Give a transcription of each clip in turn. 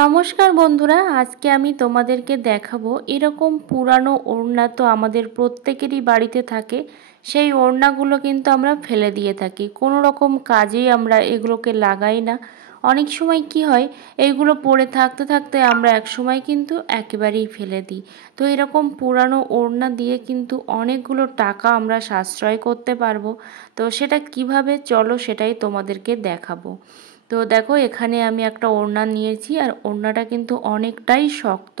নমস্কার বন্ধুরা, আজকে আমি তোমাদেরকে দেখাবো এরকম পুরানো ওড়না তো আমাদের প্রত্যেকেরই বাড়িতে থাকে। সেই ওড়নাগুলো কিন্তু আমরা ফেলে দিয়ে থাকি, কোনো রকম কাজেই আমরা এগুলোকে লাগাই না। অনেক সময় কি হয়, এইগুলো পরে থাকতে থাকতে আমরা এক সময় কিন্তু একেবারেই ফেলে দিই। তো এরকম পুরানো ওড়না দিয়ে কিন্তু অনেকগুলো টাকা আমরা সাশ্রয় করতে পারবো। তো সেটা কিভাবে, চলো সেটাই তোমাদেরকে দেখাবো। তো দেখো, এখানে আমি একটা ওড়না নিয়েছি, আর ওড়নাটা কিন্তু অনেকটাই শক্ত,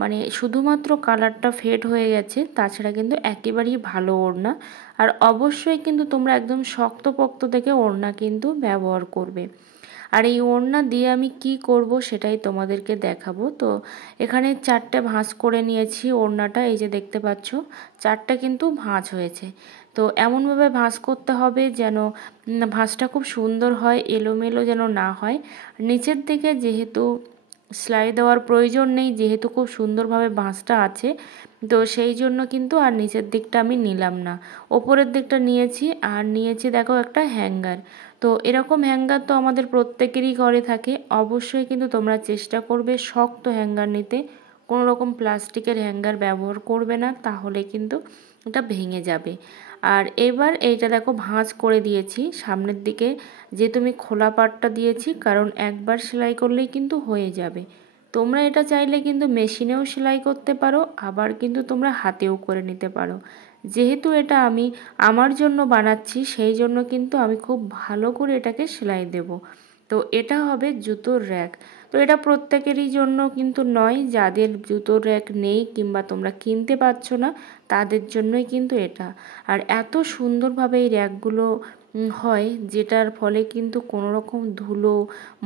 মানে শুধুমাত্র কালারটা ফেড হয়ে গেছে, তাছাড়া কিন্তু একেবারেই ভালো ওড়না। আর অবশ্যই কিন্তু তোমরা একদম শক্তপোক্ত থেকে ওড়না কিন্তু ব্যবহার করবে। আর এই ওড়না দিয়ে আমি কি করব সেটাই তোমাদেরকে দেখাবো। তো এখানে 4টে ভাঁজ করে নিয়েছি ওড়নাটা, এই যে দেখতে পাচ্ছ 4টে কিন্তু ভাঁজ হয়েছে। তো এমনভাবে ভাঁজ করতে হবে যেন ভাঁজটা খুব সুন্দর হয়, এলোমেলো যেন না হয়। নিচের দিকে যেহেতু সেলাই দেওয়ার প্রয়োজন নেই, যেহেতু খুব সুন্দরভাবে ভাঁজটা আছে, তো সেই জন্য কিন্তু আর নিচের দিকটা আমি নিলাম না, ওপরের দিকটা নিয়েছি। আর নিয়েছি দেখো একটা হ্যাঙ্গার। তো এরকম হ্যাঙ্গার তো আমাদের প্রত্যেকেরই ঘরে থাকে। অবশ্যই কিন্তু তোমরা চেষ্টা করবে শক্ত হ্যাঙ্গার নিতে, কোনো রকম প্লাস্টিকের হ্যাঙ্গার ব্যবহার করবে না, তাহলে কিন্তু এটা ভেঙে যাবে। আর এবার এইটা দেখো ভাঁজ করে দিয়েছি সামনের দিকে, যে তুমি খোলা পাটটা দিয়েছি, কারণ একবার সেলাই করলেই কিন্তু হয়ে যাবে। তোমরা এটা চাইলে কিন্তু মেশিনেও সেলাই করতে পারো, আবার কিন্তু তোমরা হাতেও করে নিতে পারো। যেহেতু এটা আমি আমার জন্য বানাচ্ছি, সেই জন্য কিন্তু আমি খুব ভালো করে এটাকে সেলাই দেব। তো এটা হবে জুতোর র্যাক। তো এটা প্রত্যেকেরই জন্য কিন্তু নয়, যাদের জুতোর র্যাক নেই কিংবা তোমরা কিনতে পারছো না, তাদের জন্যই কিন্তু এটা। আর এত সুন্দরভাবে এই র্যাকগুলো হয়, যেটার ফলে কিন্তু কোনো রকম ধুলো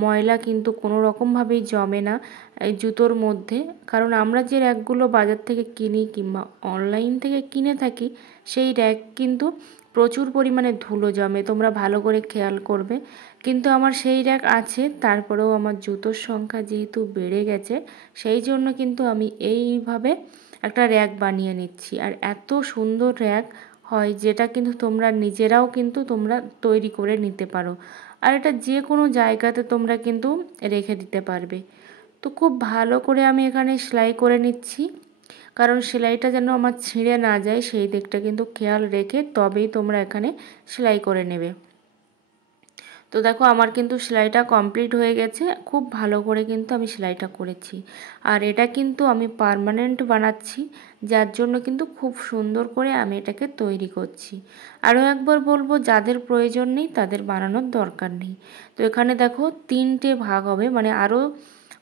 ময়লা কিন্তু কোনো রকমভাবেই জমে না এই জুতোর মধ্যে। কারণ আমরা যে র্যাকগুলো বাজার থেকে কিনি কিংবা অনলাইন থেকে কিনে থাকি, সেই র্যাক কিন্তু প্রচুর পরিমাণে ধুলো জমে, তোমরা ভালো করে খেয়াল করবে। কিন্তু আমার সেই র্যাক আছে, তারপরেও আমার জুতোর সংখ্যা যেহেতু বেড়ে গেছে, সেই জন্য কিন্তু আমি এইভাবে একটা র্যাক বানিয়ে নিচ্ছি। আর এত সুন্দর র্যাক হয়, যেটা কিন্তু তোমরা নিজেরাও কিন্তু তোমরা তৈরি করে নিতে পারো। আর এটা যে কোনো জায়গাতে তোমরা কিন্তু রেখে দিতে পারবে। তো খুব ভালো করে আমি এখানে সেলাই করে নিচ্ছি, কারণ সেলাইটা যেন আমার ছিঁড়ে না যায়, সেই দিকটা কিন্তু খেয়াল রেখে তবেই তোমরা এখানে সেলাই করে নেবে। তো দেখো, আমার কিন্তু সেলাইটা কমপ্লিট হয়ে গেছে, খুব ভালো করে কিন্তু আমি সেলাইটা করেছি। আর এটা কিন্তু আমি পার্মানেন্ট বানাচ্ছি, যার জন্য কিন্তু খুব সুন্দর করে আমি এটাকে তৈরি করছি। আরও একবার বলবো, যাদের প্রয়োজন নেই তাদের বানানোর দরকার নেই। তো এখানে দেখো 3টে ভাগ হবে, মানে আরও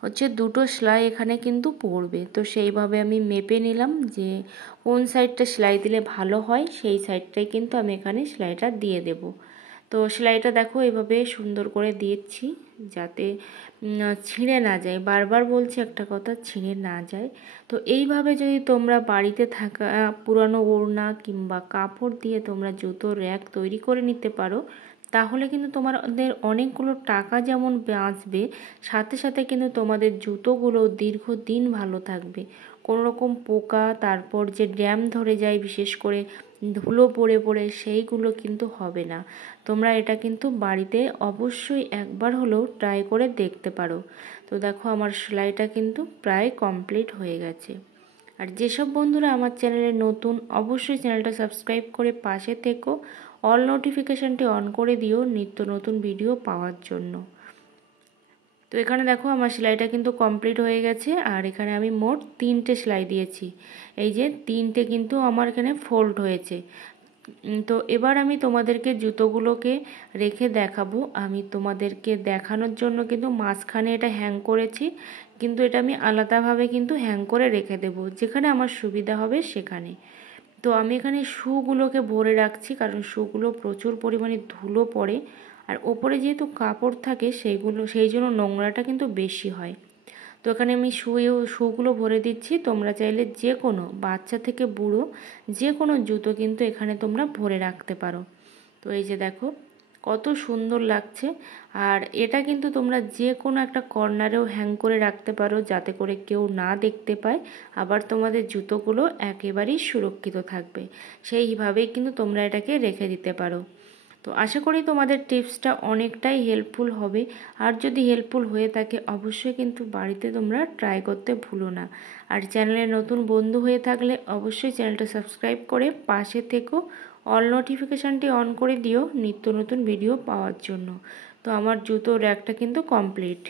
হচ্ছে 2টো সেলাই এখানে কিন্তু পড়বে। তো সেইভাবে আমি মেপে নিলাম যে কোন সাইডটা সেলাই দিলে ভালো হয়, সেই সাইডটাই কিন্তু আমি এখানে সেলাইটা দিয়ে দেব। তো সেলাইটা দেখো এভাবে সুন্দর করে দিয়েছি, যাতে ছিঁড়ে না যায়। বারবার বলছি একটা কথা, ছিঁড়ে না যায়। তো এইভাবে যদি তোমরা বাড়িতে থাকা পুরানো ওড়না কিংবা কাপড় দিয়ে তোমরা জুতোর র্যাক তৈরি করে নিতে পারো, তাহলে কিন্তু তোমাদের অনেকগুলো টাকা যেমন বাঁচবে, সাথে সাথে কিন্তু তোমাদের জুতোগুলো দীর্ঘদিন ভালো থাকবে। কোনো রকম পোকা, তারপর যে ড্যাম ধরে যায় বিশেষ করে ধুলো পড়ে পড়ে, সেইগুলো কিন্তু হবে না। তোমরা এটা কিন্তু বাড়িতে অবশ্যই একবার হলেও ট্রাই করে দেখতে পারো। তো দেখো, আমার সেলাইটা কিন্তু প্রায় কমপ্লিট হয়ে গেছে। আর যেসব বন্ধুরা আমার চ্যানেলে নতুন, অবশ্যই চ্যানেলটা সাবস্ক্রাইব করে পাশে থেকো, অল নোটিফিকেশানটি অন করে দিও নিত্য নতুন ভিডিও পাওয়ার জন্য। তো এখানে দেখো, আমার সেলাইটা কিন্তু কমপ্লিট হয়ে গেছে। আর এখানে আমি মোট 3টে সেলাই দিয়েছি, এই যে 3টে কিন্তু আমার এখানে ফোল্ড হয়েছে। তো এবার আমি তোমাদেরকে জুতোগুলোকে রেখে দেখাবো। আমি তোমাদেরকে দেখানোর জন্য কিন্তু মাঝখানে এটা হ্যাং করেছি, কিন্তু এটা আমি আলাদাভাবে কিন্তু হ্যাং করে রেখে দেবো, যেখানে আমার সুবিধা হবে সেখানে। তো আমি এখানে শুগুলোকে ভরে রাখছি, কারণ শুগুলো প্রচুর পরিমাণে ধুলো পড়ে, আর ওপরে যেহেতু কাপড় থাকে সেই জন্য নোংরাটা কিন্তু বেশি হয়। তো এখানে আমি শুগুলো ভরে দিচ্ছি। তোমরা চাইলে যে কোনো বাচ্চা থেকে বুড়ো যে কোনো জুতো কিন্তু এখানে তোমরা ভরে রাখতে পারো। তো এই যে দেখো কত সুন্দর লাগছে। আর এটা কিন্তু তোমরা যে কোনো একটা কর্নারেও হ্যাং করে রাখতে পারো, যাতে করে কেউ না দেখতে পায়, আবার তোমাদের জুতোগুলো একেবারেই সুরক্ষিত থাকবে। সেইভাবেই কিন্তু তোমরা এটাকে রেখে দিতে পারো। তো আশা করি তোমাদের টিপসটা অনেকটাই হেল্পফুল হবে। আর যদি হেল্পফুল হয়ে থাকে অবশ্যই কিন্তু বাড়িতে তোমরা ট্রাই করতে ভুলো না। আর চ্যানেলে নতুন বন্ধু হয়ে থাকলে অবশ্যই চ্যানেলটা সাবস্ক্রাইব করে পাশে থেকো, অল নোটিফিকেশানটি অন করে দিও নিত্য নতুন ভিডিও পাওয়ার জন্য। তো আমার জুতোর র্যাকটা কিন্তু কমপ্লিট।